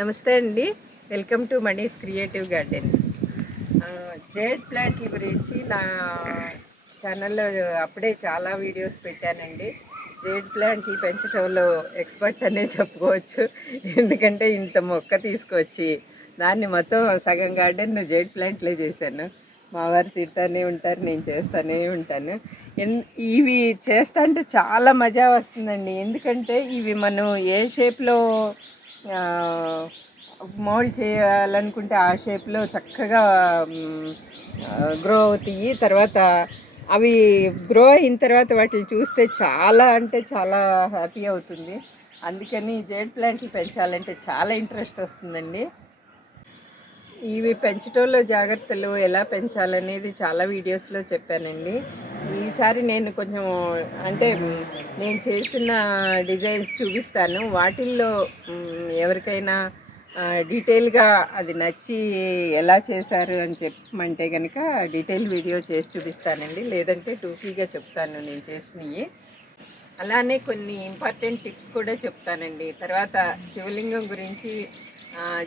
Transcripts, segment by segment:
నమస్తే అండి. Welcome to Mani's creative garden. Jade ప్లాంట్ల గురించి నా ఛానల్లో అప్పుడే చాలా వీడియోస్ పెట్టానండి. జేడ్ ప్లాంట్లు పెంచడంలో ఎక్స్పర్ట్ అనే చెప్పుకోవచ్చు. ఎందుకంటే ఇంత మొక్క తీసుకొచ్చి దాన్ని మొత్తం సగం గార్డెన్ జేడ్ ప్లాంట్లే చేశాను. మా వారు తింటానే ఉంటారు, నేను చేస్తూనే ఉంటాను. ఇవి చేస్తా అంటే చాలా మజా వస్తుందండి. ఎందుకంటే ఇవి మనం ఏ షేప్లో మోల్డ్ చేయాలనుకుంటే ఆ షేప్లో చక్కగా గ్రో అవుతాయి. తర్వాత అవి గ్రో అయిన తర్వాత వాటిని చూస్తే చాలా అంటే చాలా హ్యాపీ అవుతుంది. అందుకని జేడ్ ప్లాంట్లు పెంచాలంటే చాలా ఇంట్రెస్ట్ వస్తుందండి. ఇవి పెంచడంలో జాగ్రత్తలు ఎలా పెంచాలనేది చాలా వీడియోస్లో చెప్పానండి. ఈసారి నేను కొంచెం అంటే నేను చేసిన డిజైన్స్ చూపిస్తాను. వాటిల్లో ఎవరికైనా డీటెయిల్గా అది నచ్చి ఎలా చేశారు అని చెప్పమంటే కనుక డీటెయిల్ వీడియో చేసి చూపిస్తానండి. లేదంటే టూకీగా చెప్తాను నేను చేసినవి. అలానే కొన్ని ఇంపార్టెంట్ టిప్స్ కూడా చెప్తానండి. తర్వాత శివలింగం గురించి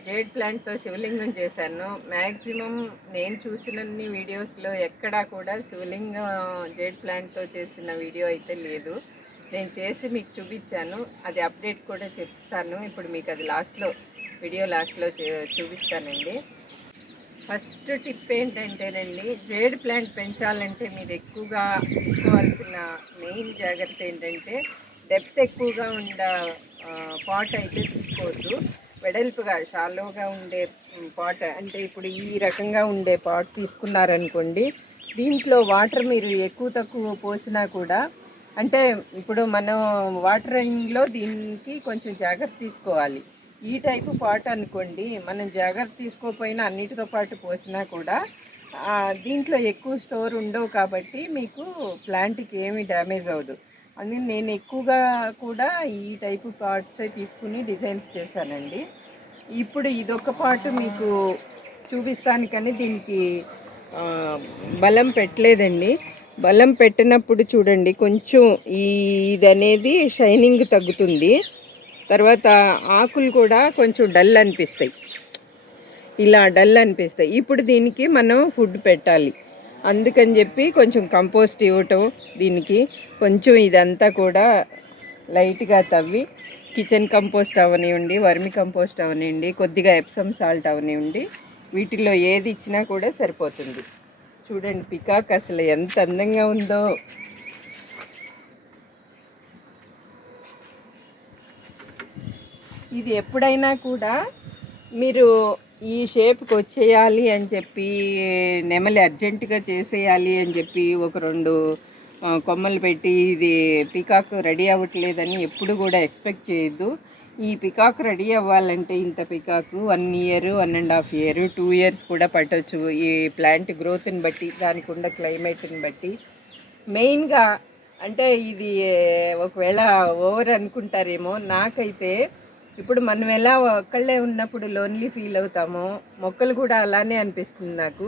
జేడ్ ప్లాంట్తో శివలింగం చేశాను. మ్యాక్సిమం నేను చూసినన్ని వీడియోస్లో ఎక్కడా కూడా శివలింగం జేడ్ ప్లాంట్తో చేసిన వీడియో అయితే లేదు. నేను చేసి మీకు చూపించాను. అది అప్డేట్ కూడా చెప్తాను. ఇప్పుడు మీకు అది వీడియో లాస్ట్లో చూపిస్తానండి. ఫస్ట్ టిప్ ఏంటంటేనండి, జేడ్ ప్లాంట్ పెంచాలంటే మీరు ఎక్కువగా తీసుకోవాల్సిన మెయిన్ జాగ్రత్త ఏంటంటే డెప్త్ ఎక్కువగా ఉండే పాట్ అయితే తీసుకోవద్దు. వెడల్పుగా షాలోగా ఉండే పాట్, అంటే ఇప్పుడు ఈ రకంగా ఉండే పాట్ తీసుకున్నారనుకోండి, దీంట్లో వాటర్ మీరు ఎక్కువ తక్కువ పోసినా కూడా, అంటే ఇప్పుడు మనం వాటరింగ్లో దీనికి కొంచెం జాగ్రత్త తీసుకోవాలి. ఈ టైపు పాట్ అనుకోండి, మనం జాగ్రత్త తీసుకోకపోయినా అన్నిటితో పాటు పోసినా కూడా దీంట్లో ఎక్కువ స్టోర్ ఉండవు కాబట్టి మీకు ప్లాంట్కి ఏమీ డ్యామేజ్ అవ్వదు. అందుకని నేను ఎక్కువగా కూడా ఈ టైపు పార్ట్సే తీసుకుని డిజైన్స్ చేశానండి. ఇప్పుడు ఇదొక పార్ట్ మీకు చూపిస్తానికని దీనికి బలం పెట్టలేదండి. బలం పెట్టినప్పుడు చూడండి కొంచెం ఇది అనేది షైనింగ్ తగ్గుతుంది. తర్వాత ఆకులు కూడా కొంచెం డల్ అనిపిస్తాయి, ఇలా డల్ అనిపిస్తాయి. ఇప్పుడు దీనికి మనం ఫుడ్ పెట్టాలి. అందుకని చెప్పి కొంచెం కంపోస్ట్ ఇవ్వటం, దీనికి కొంచెం ఇదంతా కూడా లైట్గా తవ్వి కిచెన్ కంపోస్ట్ అవనివ్వండి, వర్మి కంపోస్ట్ అవనివ్వండి, కొద్దిగా ఎప్సమ్ సాల్ట్ అవనివ్వండి, వీటిల్లో ఏది ఇచ్చినా కూడా సరిపోతుంది. చూడండి పికాక్ అసలు ఎంత అందంగా ఉందో. ఇది ఎప్పుడైనా కూడా మీరు ఈ షేప్కి వచ్చేయాలి అని చెప్పి, నెమలి అర్జెంటుగా చేసేయాలి అని చెప్పి ఒక 2 కొమ్మలు పెట్టి ఇది పికాక్ రెడీ అవ్వట్లేదని ఎప్పుడు కూడా ఎక్స్పెక్ట్ చేయొద్దు. ఈ పికాక్ రెడీ అవ్వాలంటే ఇంత పికాక్ 1 ఇయర్, 1.5 ఇయర్, 2 ఇయర్స్ కూడా పట్టవచ్చు. ఈ ప్లాంట్ గ్రోత్ని బట్టి, దానికి ఉన్న క్లైమేట్ని బట్టి. మెయిన్గా అంటే ఇది ఒకవేళ ఓవర్ అనుకుంటారేమో, నాకైతే ఇప్పుడు మనం ఎలా ఒక్కళ్ళే ఉన్నప్పుడు లోన్లీ ఫీల్ అవుతామో, మొక్కలు కూడా అలానే అనిపిస్తుంది నాకు.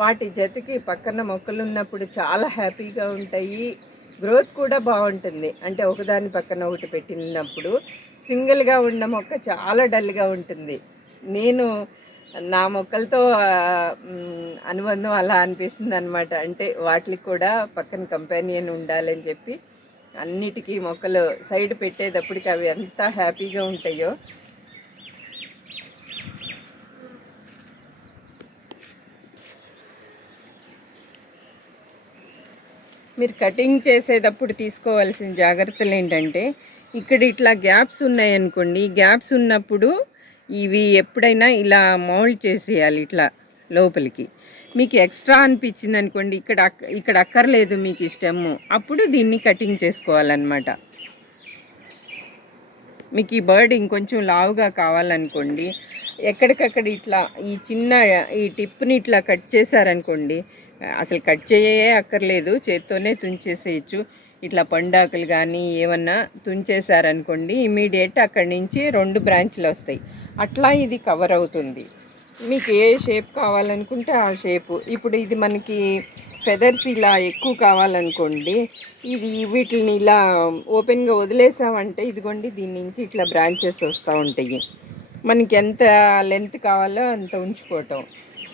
వాటి జతకి పక్కన మొక్కలు ఉన్నప్పుడు చాలా హ్యాపీగా ఉంటాయి, గ్రోత్ కూడా బాగుంటుంది. అంటే ఒకదాని పక్కన ఒకటి పెట్టినప్పుడు సింగిల్గా ఉన్న మొక్క చాలా డల్గా ఉంటుంది. నేను నా మొక్కలతో అనుబంధం అలా అనిపిస్తుంది అనమాట. అంటే వాటికి కూడా పక్కన కంపానియన్ ఉండాలని చెప్పి అన్నిటికీ మొక్కలు సైడ్ పెట్టేటప్పటికి అవి ఎంత హ్యాపీగా ఉంటాయో. మీరు కటింగ్ చేసేటప్పుడు తీసుకోవాల్సిన జాగ్రత్తలు ఏంటంటే, ఇక్కడ ఇట్లా గ్యాప్స్ ఉన్నాయనుకోండి, గ్యాప్స్ ఉన్నప్పుడు ఇవి ఎప్పుడైనా ఇలా మౌల్డ్ చేసేయాలి ఇట్లా లోపలికి. మీకు ఎక్స్ట్రా అనిపించింది అనుకోండి, ఇక్కడ అక్కర్లేదు మీకు ఇష్టము, అప్పుడు దీన్ని కటింగ్ చేసుకోవాలన్నమాట. మీకు ఈ బర్డ్ ఇంకొంచెం లావుగా కావాలనుకోండి, ఎక్కడికక్కడ ఇట్లా ఈ టిప్ని ఇట్లా కట్ చేశారనుకోండి, అసలు కట్ చేయే అక్కర్లేదు, చేత్తోనే తుంచేసేయచ్చు. ఇట్లా పండాకులు కానీ ఏమన్నా తుంచేశారనుకోండి, ఇమీడియట్ అక్కడి నుంచి 2 బ్రాంచ్లు వస్తాయి. అట్లా ఇది కవర్ అవుతుంది. మీకు ఏ షేప్ కావాలనుకుంటే ఆ షేపు. ఇప్పుడు ఇది మనకి ఫెదర్స్ ఇలా ఎక్కువ కావాలనుకోండి, వీటిని ఇలా ఓపెన్గా వదిలేసామంటే ఇదిగోండి దీని నుంచి ఇట్లా బ్రాంచెస్ వస్తూ ఉంటాయి. మనకి ఎంత లెంత్ కావాలో అంత ఉంచుకోవటం.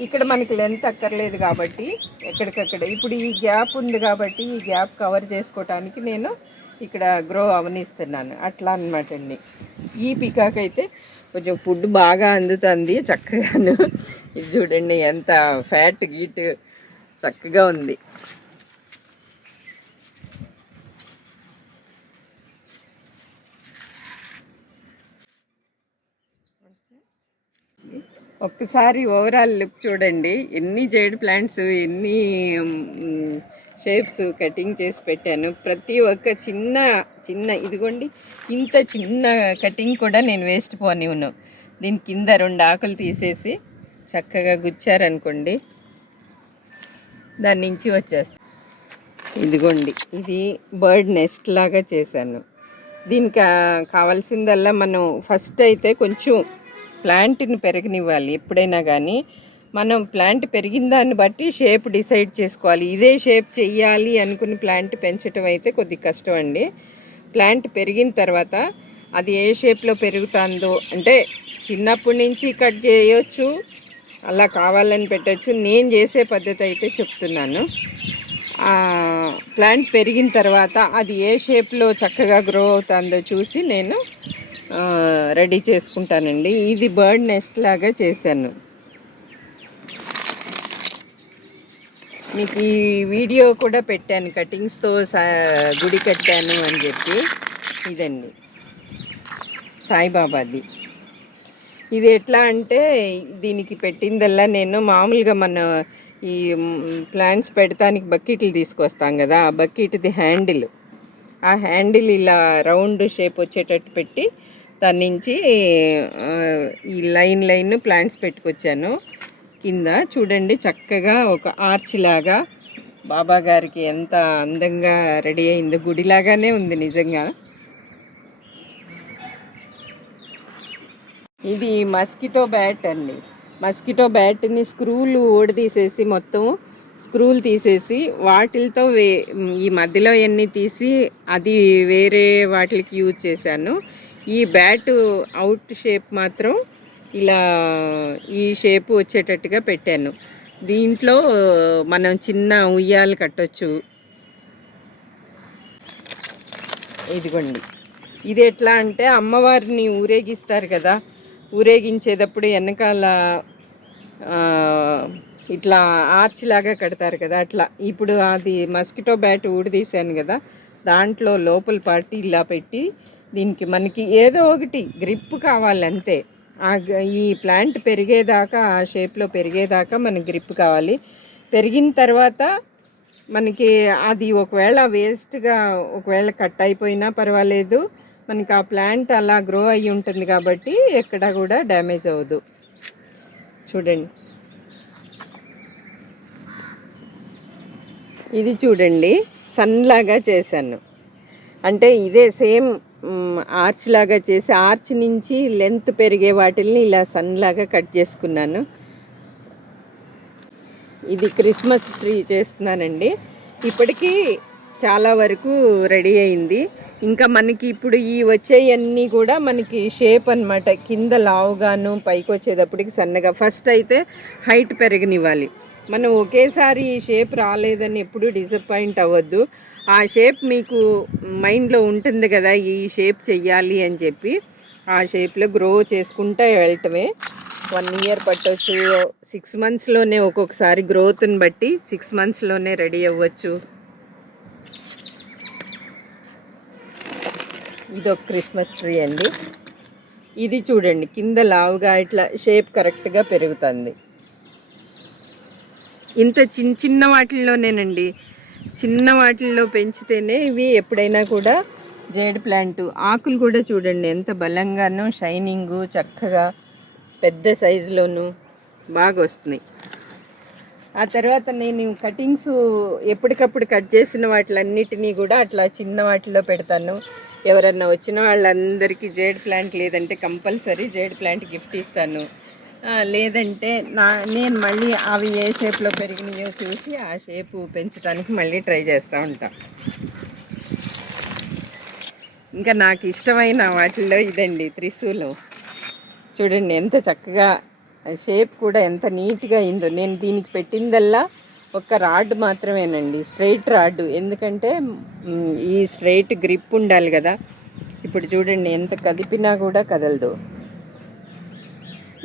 ఇక్కడ మనకి లెంత్ అక్కర్లేదు కాబట్టి ఎక్కడికక్కడ ఇప్పుడు ఈ గ్యాప్ ఉంది కాబట్టి ఈ గ్యాప్ కవర్ చేసుకోవటానికి నేను ఇక్కడ గ్రో అవనిస్తున్నాను. అట్లా అనమాట అండి. ఈ పికాక్ అయితే కొంచెం ఫుడ్ బాగా అందుతుంది చక్కగాను. ఇది చూడండి ఎంత ఫ్యాట్ గీట్ చక్కగా ఉంది. ఒక్కసారి ఓవరాల్ లుక్ చూడండి. ఎన్ని జైడ్ ప్లాంట్స్, ఎన్ని షేప్స్ కటింగ్ చేసి పెట్టాను. ప్రతి ఒక్క చిన్న చిన్న ఇదిగోండి ఇంత చిన్న కటింగ్ కూడా నేను వేస్ట్ పోనివ్వను. దీని కింద 2 ఆకులు తీసేసి చక్కగా గుచ్చారనుకోండి దాని నుంచి వచ్చేస్తాను. ఇదిగోండి ఇది బర్డ్ నెస్ట్ లాగా చేశాను. దీనికి కావాల్సిందల్లా మనం ఫస్ట్ అయితే కొంచెం ప్లాంట్ని పెరగనివ్వాలి. ఎప్పుడైనా కానీ మనం ప్లాంట్ పెరిగిన దాన్ని బట్టి షేప్ డిసైడ్ చేసుకోవాలి. ఇదే షేప్ చెయ్యాలి అనుకుని ప్లాంట్ పెంచడం అయితే కొద్ది కష్టం అండి. ప్లాంట్ పెరిగిన తర్వాత అది ఏ షేప్లో పెరుగుతుందో అంటే చిన్నప్పటి నుంచి కట్ చేయొచ్చు, అలా కావాలని పెట్టచ్చు. నేను చేసే పద్ధతి అయితే చెప్తున్నాను. ప్లాంట్ పెరిగిన తర్వాత అది ఏ షేప్లో చక్కగా గ్రో అవుతుందో చూసి నేను రెడీ చేసుకుంటానండి. ఇది బర్డ్ నెస్ట్ లాగా చేశాను. మీకు ఈ వీడియో కూడా పెట్టాను, కటింగ్స్తో గుడి కట్టాను అని చెప్పి. ఇదండి సాయిబాబాది. ఇది ఎట్లా అంటే దీనికి పెట్టిందల్లా నేను మామూలుగా మన ఈ ప్లాంట్స్ పెడతానికి బకెట్లు తీసుకొస్తాం కదా, ఆ బకెట్ది హ్యాండిల్, ఆ హ్యాండిల్ ఇలా రౌండ్ షేప్ వచ్చేటట్టు పెట్టి దాని నుంచి ఈ లైన్ ప్లాంట్స్ పెట్టుకొచ్చాను. కింద చూడండి చక్కగా ఒక ఆర్చ్ లాగా బాబా గారికి ఎంత అందంగా రెడీ అయిందో. గుడిలాగానే ఉంది నిజంగా. ఇది మస్కిటో బ్యాట్ అండి. మస్కిటో బ్యాట్ని స్క్రూలు ఓడదీసేసి మొత్తం స్క్రూలు తీసేసి వాటిలతో ఈ మధ్యలో అన్నీ తీసి అది వేరే వాటికి యూజ్ చేశాను. ఈ బ్యాట్ అవుట్ షేప్ మాత్రం ఇలా ఈ షేప్ వచ్చేటట్టుగా పెట్టాను. దీంట్లో మనం చిన్న ఉయ్యాలు కట్టొచ్చు. ఇదిగోండి ఇది ఎట్లా అంటే అమ్మవారిని ఊరేగిస్తారు కదా, ఊరేగించేటప్పుడు వెనకాల ఇట్లా ఆర్చ్ లాగా కడతారు కదా, అట్లా. ఇప్పుడు అది మస్కిటో బ్యాట్ ఊడదీశాను కదా, దాంట్లో లోపల పార్టీ ఇలా పెట్టి దీనికి మనకి ఏదో ఒకటి గ్రిప్ కావాలంతే. ఈ ప్లాంట్ పెరిగేదాకా ఆ షేప్లో పెరిగేదాకా మనకి గ్రిప్ కావాలి. పెరిగిన తర్వాత మనకి అది ఒకవేళ వేస్ట్గా ఒకవేళ కట్ అయిపోయినా పర్వాలేదు, మనకి ఆ ప్లాంట్ అలా గ్రో అయ్యి ఉంటుంది కాబట్టి ఎక్కడ కూడా డ్యామేజ్ అవ్వదు. చూడండి ఇది చూడండి సన్ లాగా చేశాను. అంటే ఇదే సేమ్ ఆర్చ్ లాగా చేసి ఆర్చ్ నుంచి లెంత్ పెరిగే వాటిల్ని ఇలా సన్ లాగా కట్ చేసుకున్నాను. ఇది క్రిస్మస్ ట్రీ చేస్తున్నానండి. ఇప్పటికీ చాలా వరకు రెడీ అయింది. ఇంకా మనకి ఇప్పుడు ఈ వచ్చేవన్నీ కూడా మనకి షేప్ అన్నమాట. కింద లావుగాను పైకి వచ్చేటప్పటికి సన్నగా. ఫస్ట్ అయితే హైట్ పెరగనివ్వాలి. మనం ఒకేసారి ఈ షేప్ రాలేదని ఎప్పుడు డిసప్పాయింట్ అవ్వద్దు. ఆ షేప్ మీకు మైండ్లో ఉంటుంది కదా, ఈ షేప్ చెయ్యాలి అని చెప్పి ఆ షేప్లో గ్రో చేసుకుంటూ వెళ్ళటమే. 1 year పట్టవచ్చు, 6 monthsలోనే ఒక్కొక్కసారి గ్రోత్ని బట్టి 6 monthsలోనే రెడీ అవ్వచ్చు. ఇది ఒక క్రిస్మస్ ట్రీ అండి. ఇది చూడండి కింద లావుగా ఇట్లా షేప్ కరెక్ట్గా పెరుగుతుంది. ఇంత చిన్న వాటిల్లోనేనండి, చిన్న వాటిల్లో పెంచితేనే ఇవి ఎప్పుడైనా కూడా జేడ్ ప్లాంట్. ఆకులు కూడా చూడండి ఎంత బలంగానూ షైనింగు చక్కగా పెద్ద సైజులోనూ బాగా వస్తున్నాయి. ఆ తర్వాత నేను కటింగ్స్ ఎప్పటికప్పుడు కట్ చేసిన వాటిలన్నిటినీ కూడా అట్లా చిన్న వాటిలో పెడతాను. ఎవరన్నా వచ్చిన వాళ్ళందరికీ జేడ్ ప్లాంట్ లేదంటే కంపల్సరీ జేడ్ ప్లాంట్ గిఫ్ట్ ఇస్తాను. లేదంటే నేను మళ్ళీ అవి ఏ షేప్లో పెరిగినాయో చూసి ఆ షేపు పెంచడానికి మళ్ళీ ట్రై చేస్తూ ఉంటా. ఇంకా నాకు ఇష్టమైన వాటిల్లో ఇదండి త్రిశూలం. చూడండి ఎంత చక్కగా షేప్ కూడా ఎంత నీట్గా అయిందో. నేను దీనికి పెట్టిందల్లా ఒక రాడ్ మాత్రమేనండి, స్ట్రైట్ రాడ్. ఎందుకంటే ఈ స్ట్రైట్ గ్రిప్ ఉండాలి కదా. ఇప్పుడు చూడండి ఎంత కదిపినా కూడా కదలదు.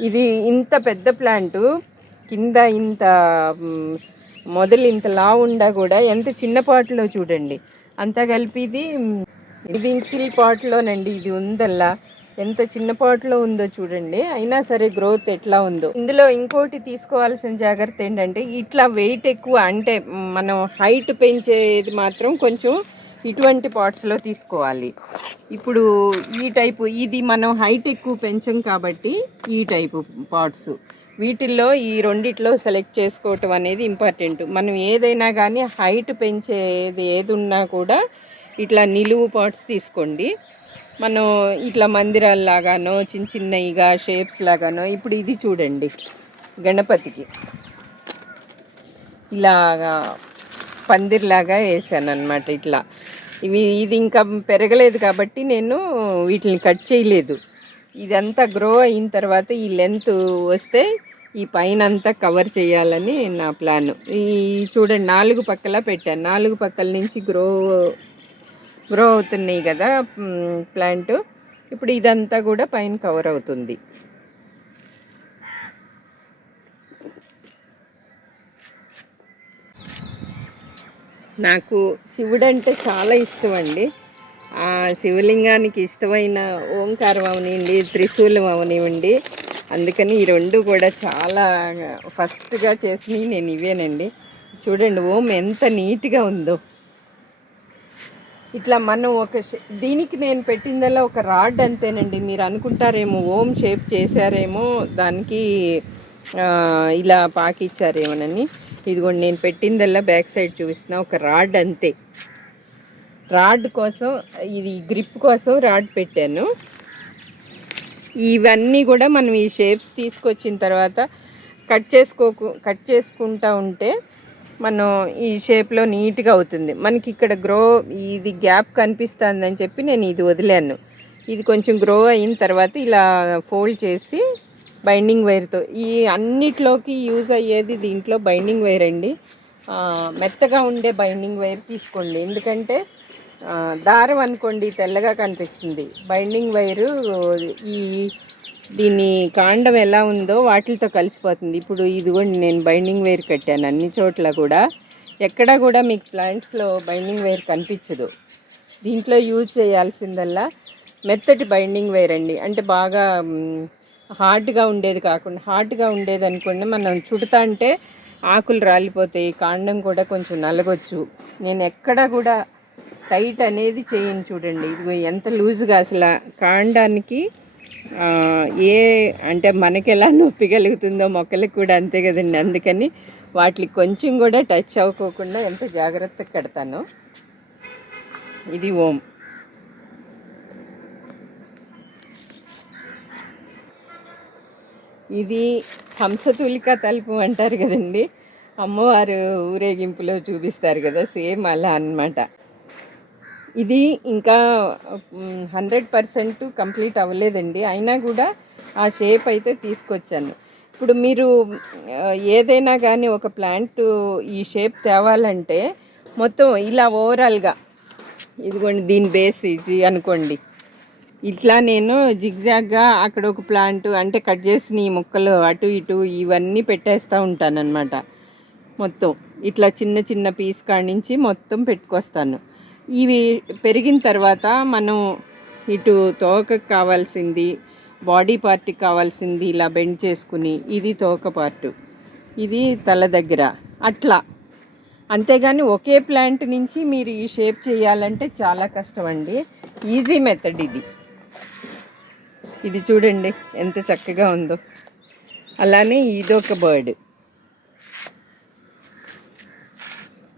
ఇది ఇంత పెద్ద ప్లాంటు, కింద ఇంత మొదలు ఇంత లావు ఉండా కూడా ఎంత చిన్న పాట్లో చూడండి. అంతా కలిపి ఇది ఇంకిల్ పాట్లోనండి ఇది ఉందల్లా. ఎంత చిన్న పాట్లో ఉందో చూడండి. అయినా సరే గ్రోత్ ఎట్లా ఉందో. ఇందులో ఇంకోటి తీసుకోవాల్సిన జాగ్రత్త ఏంటంటే, ఇట్లా వెయిట్ ఎక్కువ అంటే మనం హైట్ పెంచేది మాత్రం కొంచెం ఇటువంటి పాట్స్లో తీసుకోవాలి. ఇప్పుడు ఈ టైపు ఇది మనం హైట్ ఎక్కువ పెంచం కాబట్టి ఈ టైపు పాట్స్, వీటిల్లో ఈ రెండిట్లో సెలెక్ట్ చేసుకోవటం అనేది ఇంపార్టెంట్. మనం ఏదైనా కానీ హైట్ పెంచేది ఏది ఉన్నా కూడా ఇట్లా నిలువు పాట్స్ తీసుకోండి. మనం ఇట్లా మందిరాల్లాగానో చిన్న చిన్నగా షేప్స్ లాగానో, ఇప్పుడు ఇది చూడండి గణపతికి ఇలాగా పందిర్లాగా వేసాను అనమాట. ఇట్లా ఇది ఇంకా పెరగలేదు కాబట్టి నేను వీటిని కట్ చేయలేదు. ఇదంతా గ్రో అయిన తర్వాత ఈ లెంత్ వస్తే ఈ పైన అంతా కవర్ చేయాలని నా ప్లాన్. ఈ చూడండి 4 పక్కల పెట్టాను. 4 పక్కల నుంచి గ్రో అవుతున్నాయి కదా ప్లాంట్. ఇప్పుడు ఇదంతా కూడా పైన కవర్ అవుతుంది. నాకు శివుడు అంటే చాలా ఇష్టం అండి. ఆ శివలింగానికి ఇష్టమైన ఓంకారం అవనివ్వండి, త్రిశూలం అవనివ్వండి, అందుకని ఈ రెండు కూడా చాలా ఫస్ట్గా చేసినవి నేను ఇవేనండి. చూడండి ఓం ఎంత నీట్గా ఉందో. ఇట్లా మనం దీనికి నేను పెట్టిందల్లా ఒక రాడ్ అంతేనండి. మీరు అనుకుంటారేమో ఓం షేప్ చేశారేమో, దానికి ఇలా పాకిచ్చారేమోనని. ఇదిగోండి నేను పెట్టిందల్లా బ్యాక్ సైడ్ చూపిస్తున్నా, ఒక రాడ్ అంతే. రాడ్ కోసం, ఇది గ్రిప్ కోసం రాడ్ పెట్టాను. ఇవన్నీ కూడా మనం ఈ షేప్స్ తీసుకొచ్చిన తర్వాత కట్ చేసుకుంటా ఉంటే మనం ఈ షేప్లో నీట్గా అవుతుంది. మనకి ఇక్కడ ఇది గ్యాప్ కనిపిస్తుందని చెప్పి నేను ఇది వదిలాను. ఇది కొంచెం గ్రో అయిన తర్వాత ఇలా ఫోల్డ్ చేసి బైండింగ్ వైర్తో, ఈ అన్నిట్లోకి యూజ్ అయ్యేది దీంట్లో బైండింగ్ వైర్ అండి. మెత్తగా ఉండే బైండింగ్ వైర్ తీసుకోండి. ఎందుకంటే దారం అనుకోండి తెల్లగా కనిపిస్తుంది. బైండింగ్ వైరు దీని కాండం ఎలా ఉందో వాటితో కలిసిపోతుంది. ఇప్పుడు ఇది కూడా నేను బైండింగ్ వైర్ కట్టాను అన్ని చోట్ల కూడా. ఎక్కడా కూడా మీకు ప్లాంట్స్లో బైండింగ్ వైర్ కనిపించదు. దీంట్లో యూజ్ చేయాల్సిందల్లా మెత్తటి బైండింగ్ వైర్ అండి. అంటే బాగా హార్డ్గా ఉండేది కాకుండా, హార్డ్గా ఉండేది అనుకోండి మనం చుడతా అంటే ఆకులు రాలిపోతాయి, కాండం కూడా కొంచెం నలగొచ్చు. నేను ఎక్కడా కూడా టైట్ అనేది చేయను. చూడండి ఇది ఎంత లూజ్గా, అసలు కాండానికి అంటే మనకి ఎలా నొప్పి కలుగుతుందో మొక్కలకు కూడా అంతే కదండి. అందుకని వాటికి కొంచెం కూడా టచ్ అవ్వకోకుండా ఎంత జాగ్రత్తగా కడతానో. ఇది ఓం. ఇది హంసతూలిక తలుపు అంటారు కదండి, అమ్మవారు ఊరేగింపులో చూపిస్తారు కదా, సేమ్ అలా అన్నమాట. ఇది ఇంకా 100% కంప్లీట్ అవ్వలేదండి. అయినా కూడా ఆ షేప్ అయితే తీసుకొచ్చాను. ఇప్పుడు మీరు ఏదైనా కానీ ఒక ప్లాంట్ ఈ షేప్ తేవాలంటే మొత్తం ఇలా ఓవరాల్గా, ఇదిగోండి దీని బేస్ ఇది అనుకోండి, ఇట్లా నేను జిగ్జాగ్గా అక్కడ ఒక ప్లాంట్ అంటే కట్ చేసిన ఈ ముక్కలు అటు ఇటు ఇవన్నీ పెట్టేస్తూ ఉంటానన్నమాట. మొత్తం ఇట్లా చిన్న చిన్న పీస్ కాడి నుంచి మొత్తం పెట్టుకొస్తాను. ఇవి పెరిగిన తర్వాత మనం ఇటు తోకకు కావాల్సింది, బాడీ పార్ట్కి కావాల్సింది ఇలా బెండ్ చేసుకుని, ఇది తోక పార్టు, ఇది తల దగ్గర, అట్లా. అంతేగాని ఒకే ప్లాంట్ నుంచి మీరు ఈ షేప్ చేయాలంటే చాలా కష్టం అండి. ఈజీ మెథడ్ ఇది. ఇది చూడండి ఎంత చక్కగా ఉందో. అలానే ఇదొక బర్డ్.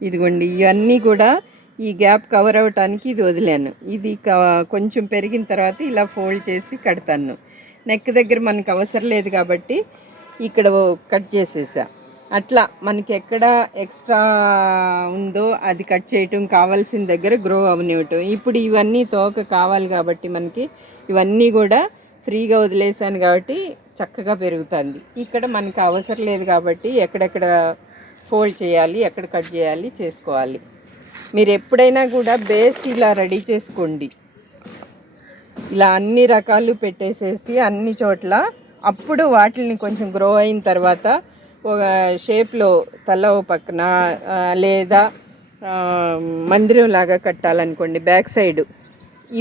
ఇదిగోండి ఇవన్నీ కూడా ఈ గ్యాప్ కవర్ అవ్వటానికి ఇది వదిలాను. ఇది కొంచెం పెరిగిన తర్వాత ఇలా ఫోల్డ్ చేసి కడతాను. నెక్ దగ్గర మనకు అవసరం లేదు కాబట్టి ఇక్కడ కట్ చేసేసా. అట్లా మనకి ఎక్కడ ఎక్స్ట్రా ఉందో అది కట్ చేయటం, కావాల్సిన దగ్గర గ్రో అవనివ్వటం. ఇప్పుడు ఇవన్నీ తోక కావాలి కాబట్టి మనకి ఇవన్నీ కూడా ఫ్రీగా వదిలేసాను కాబట్టి చక్కగా పెరుగుతుంది. ఇక్కడ మనకు అవసరం లేదు కాబట్టి ఎక్కడెక్కడ ఫోల్డ్ చేయాలి, ఎక్కడ కట్ చేయాలి చేసుకోవాలి. మీరు ఎప్పుడైనా కూడా బేస్ ఇలా రెడీ చేసుకోండి. ఇలా అన్ని రకాలు పెట్టేసేసి అన్ని చోట్ల, అప్పుడు వాటిని కొంచెం గ్రో అయిన తర్వాత ఒక షేప్లో తల ఓ పక్కన లేదా మందిరం లాగా కట్టాలనుకోండి బ్యాక్ సైడ్.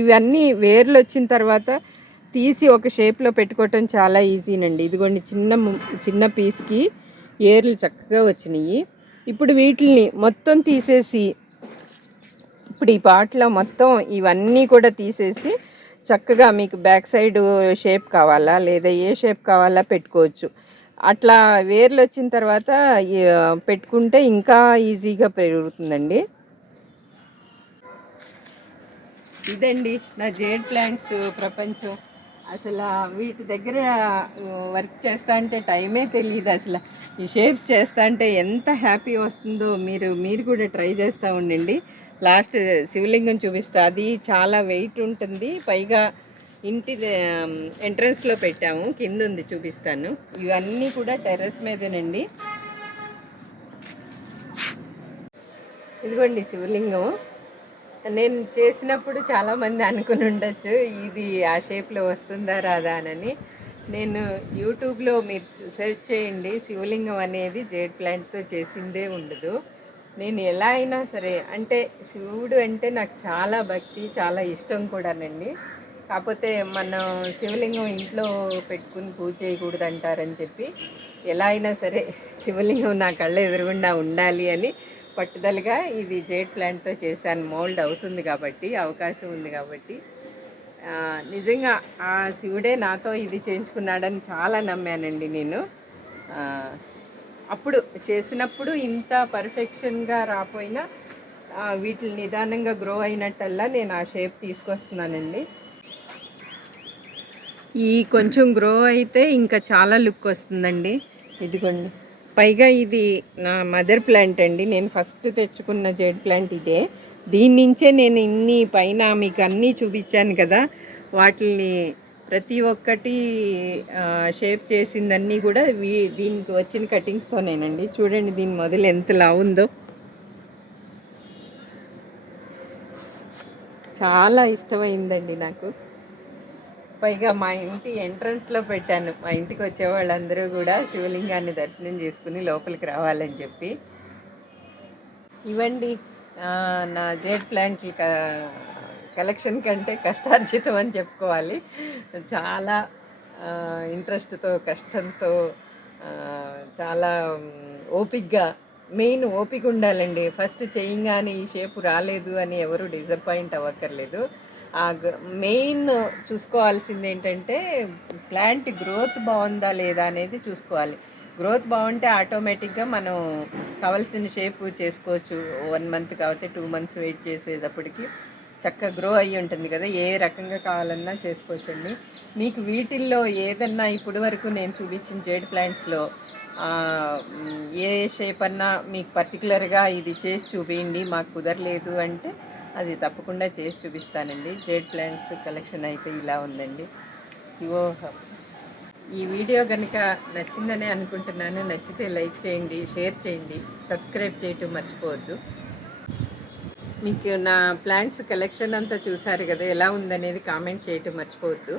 ఇవన్నీ వేర్లు వచ్చిన తర్వాత తీసి ఒక షేప్లో పెట్టుకోవటం చాలా ఈజీనండి. ఇదిగోండి చిన్న పీస్కి ఏర్లు చక్కగా వచ్చినాయి. ఇప్పుడు వీటిని మొత్తం తీసేసి, ఇప్పుడు ఈ పాట్లో మొత్తం ఇవన్నీ కూడా తీసేసి చక్కగా మీకు బ్యాక్ సైడ్ షేప్ కావాలా లేదా ఏ షేప్ కావాలా పెట్టుకోవచ్చు. అట్లా వేర్లు వచ్చిన తర్వాత పెట్టుకుంటే ఇంకా ఈజీగా పెరుగుతుందండి. ఇదండి నా జేడ్ ప్లాంట్స్ ప్రపంచం. అసలు వీటి దగ్గర వర్క్ చేస్తా అంటే టైమే తెలియదు. అసలు ఈ షేప్స్ చేస్తా అంటే ఎంత హ్యాపీ వస్తుందో మీరు కూడా ట్రై చేస్తూ ఉండండి. లాస్ట్ శివలింగం చూపిస్తా, అది చాలా వెయిట్ ఉంటుంది. పైగా ఇంటి ఎంట్రన్స్లో పెట్టాము, కింద ఉంది చూపిస్తాను. ఇవన్నీ కూడా టెర్రస్ మీదేనండి. ఇదిగోండి శివలింగం. నేను చేసినప్పుడు చాలామంది అనుకుని ఉండొచ్చు ఇది ఆ షేప్లో వస్తుందా రాదా అని. నేను యూట్యూబ్లో మీరు సెర్చ్ చేయండి, శివలింగం అనేది జేడ్ ప్లాంట్తో చేసిందే ఉండదు. నేను ఎలా అయినా సరే, అంటే శివుడు అంటే నాకు చాలా భక్తి, చాలా ఇష్టం కూడానండి. కాకపోతే మనం శివలింగం ఇంట్లో పెట్టుకుని పూజ చేయకూడదు అంటారని చెప్పి ఎలా అయినా సరే శివలింగం నా కళ్ళ ఎదురుగుండా ఉండాలి అని పట్టుదలగా ఇది జేడ్ ప్లాంట్తో చేశాను. మోల్డ్ అవుతుంది కాబట్టి, అవకాశం ఉంది కాబట్టి. నిజంగా ఆ శివుడే నాతో ఇది చేయించుకున్నాడని చాలా నమ్మానండి నేను. అప్పుడు చేసినప్పుడు ఇంత పర్ఫెక్షన్గా రాపోయినా వీటిని నిదానంగా గ్రో అయినట్టల్లా నేను ఆ షేప్ తీసుకొస్తున్నానండి. ఈ కొంచెం గ్రో అయితే ఇంకా చాలా లుక్ వస్తుందండి. ఇదిగోండి, పైగా ఇది నా మదర్ ప్లాంట్ అండి. నేను ఫస్ట్ తెచ్చుకున్న జేడ్ ప్లాంట్ ఇదే. దీని నుంచే నేను ఇన్ని పైన మీకు అన్నీ చూపించాను కదా, వాటిని ప్రతి ఒక్కటి షేప్ చేసిందన్నీ కూడా దీనికి వచ్చిన కటింగ్స్తోనేనండి. చూడండి దీని మొదలు ఎంత లావుందో. చాలా ఇష్టమైందండి నాకు. పైగా మా ఇంటి ఎంట్రన్స్లో పెట్టాను. మా ఇంటికి వచ్చే వాళ్ళందరూ కూడా శివలింగాన్ని దర్శనం చేసుకుని లోపలికి రావాలని చెప్పి. ఇవండి నా జేడ్ ప్లాంట్ కలెక్షన్ కంటే కష్టార్జితం అని చెప్పుకోవాలి. చాలా ఇంట్రెస్ట్తో, కష్టంతో, చాలా ఓపిక్గా, మెయిన్ ఓపిక ఉండాలండి. ఫస్ట్ చేయంగానే ఈ షేపు రాలేదు అని ఎవరు డిసప్పాయింట్ అవ్వక్కర్లేదు. మెయిన్ చూసుకోవాల్సింది ఏంటంటే ప్లాంట్ గ్రోత్ బాగుందా లేదా అనేది చూసుకోవాలి. గ్రోత్ బాగుంటే ఆటోమేటిక్గా మనం కావాల్సిన షేప్ చేసుకోవచ్చు. 1 మంత్ కాకపోతే 2 మంత్స్ వెయిట్ చేసేటప్పటికి చక్కగా గ్రో అయ్యి ఉంటుంది కదా, ఏ రకంగా కావాలన్నా చేసుకోవచ్చండి. మీకు వీటిల్లో ఏదన్నా ఇప్పటి వరకు నేను చూపించిన జేడ్ ప్లాంట్స్లో ఏ షేప్ అన్నా మీకు పర్టికులర్గా ఇది చేసి చూపించండి, మాకు కుదరలేదు అంటే అది తప్పకుండా చేసి చూపిస్తానండి. జేడ్ ప్లాంట్స్ కలెక్షన్ అయితే ఇలా ఉందండి. ఈ వీడియో కనుక నచ్చిందనే అనుకుంటున్నాను. నచ్చితే లైక్ చేయండి, షేర్ చేయండి, సబ్స్క్రైబ్ చేయటం మర్చిపోవద్దు. మీకు నా ప్లాంట్స్ కలెక్షన్ అంతా చూసారు కదా, ఎలా ఉందనేది కామెంట్ చేయటం మర్చిపోవద్దు.